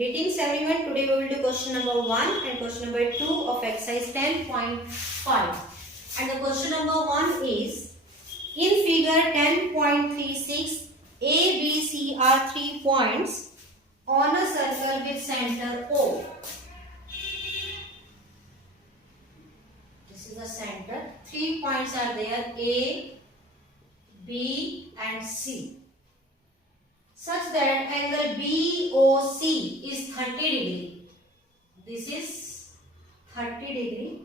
Greetings everyone. Today we will do question number 1 and question number 2 of exercise 10.5. And the question number 1 is, in figure 10.36, A, B, C are 3 points on a circle with center O. This is the center. 3 points are there, A, B and C. Such that angle BOC is 30 degree. This is 30 degree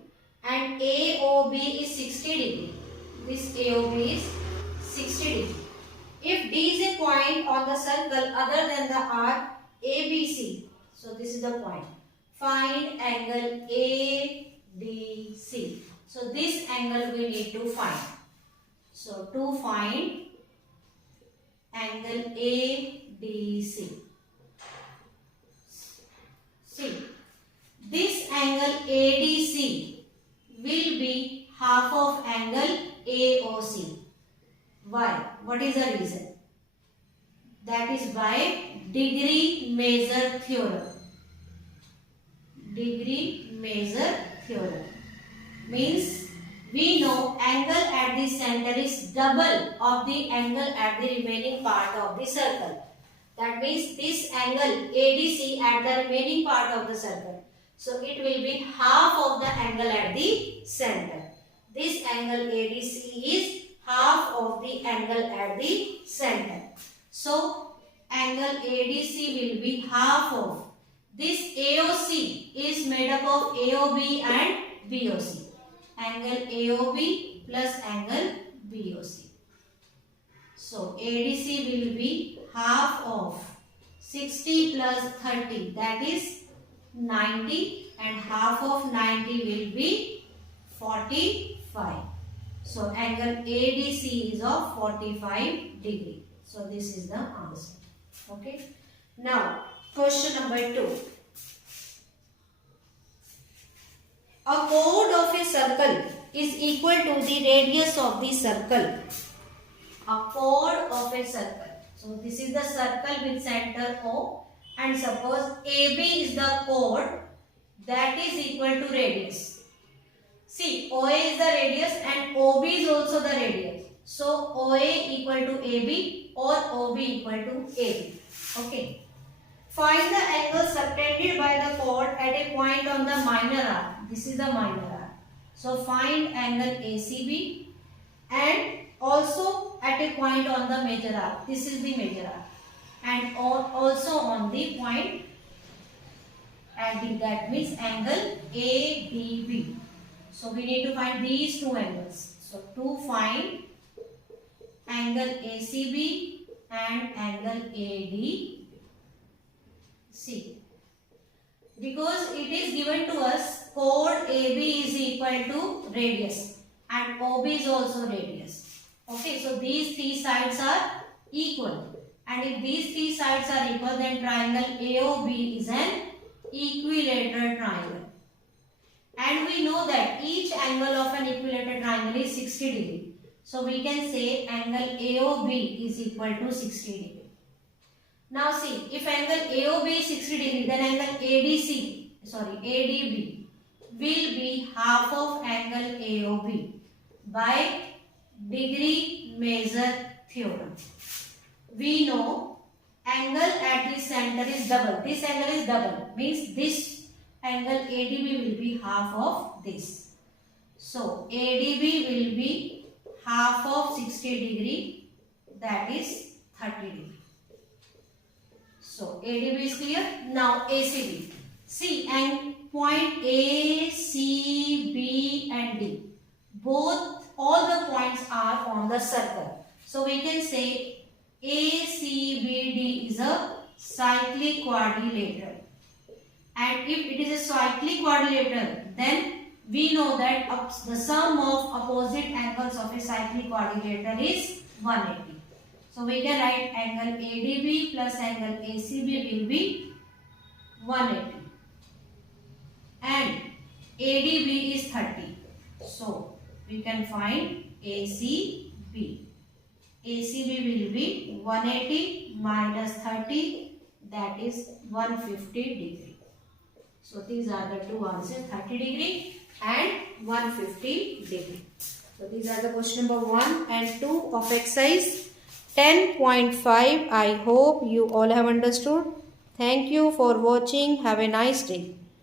and AOB is 60 degree. This AOB is 60 degree. If D is a point on the circle other than the arc ABC, so this is the point. Find angle ADC. So this angle we need to find. So to find angle ADC. See, this angle ADC will be half of angle AOC. Why? What is the reason? That is by degree measure theorem. Degree measure theorem means we know angle at the center is double of the angle at the remaining part of the circle. That means this angle ADC at the remaining part of the circle. So it will be half of the angle at the center. This angle ADC is half of the angle at the center. So angle ADC will be half of. This AOC is made up of AOB and BOC. Angle AOB plus angle BOC. So ADC will be half of 60 plus 30, that is 90, and half of 90 will be 45. So angle ADC is of 45 degree. So this is the answer. Okay. Now question number 2. A chord of a circle is equal to the radius of the circle. A chord of a circle. So this is the circle with center O, and suppose AB is the chord that is equal to radius. See, OA is the radius and OB is also the radius. So OA equal to AB or OB equal to AB. Okay. Find the angle subtended by the chord at a point on the minor arc. This is the minor arc. So find angle ACB and also at a point on the major arc. This is the major arc. And also on the point at the, that means angle ADB. So we need to find these two angles. So to find angle ACB and angle ADC. Because it is given to us chord AB is equal to radius and OB is also radius. Okay, so these three sides are equal, and if these three sides are equal, then triangle AOB is an equilateral triangle. And we know that each angle of an equilateral triangle is 60 degree. So we can say angle AOB is equal to 60 degree. Now see, if angle AOB is 60 degree, then angle ADB will be half of angle AOB by degree measure theorem. We know angle at the center is double. This angle is double, means this angle ADB will be half of this. So ADB will be half of 60 degree, that is 30 degree. So ADB is clear. Now ACB. See, and point A, C, B and D. All the points are on the circle. So we can say ACBD is a cyclic quadrilateral. And if it is a cyclic quadrilateral, then we know that the sum of opposite angles of a cyclic quadrilateral is 180. So we can write angle ADB plus angle ACB will be 180. And ADB is 30. So we can find ACB. ACB will be 180 minus 30, that is 150 degree. So these are the two answers, 30 degree and 150 degree. So these are the question number 1 and 2 of exercise 10.5. I hope you all have understood. Thank you for watching. Have a nice day.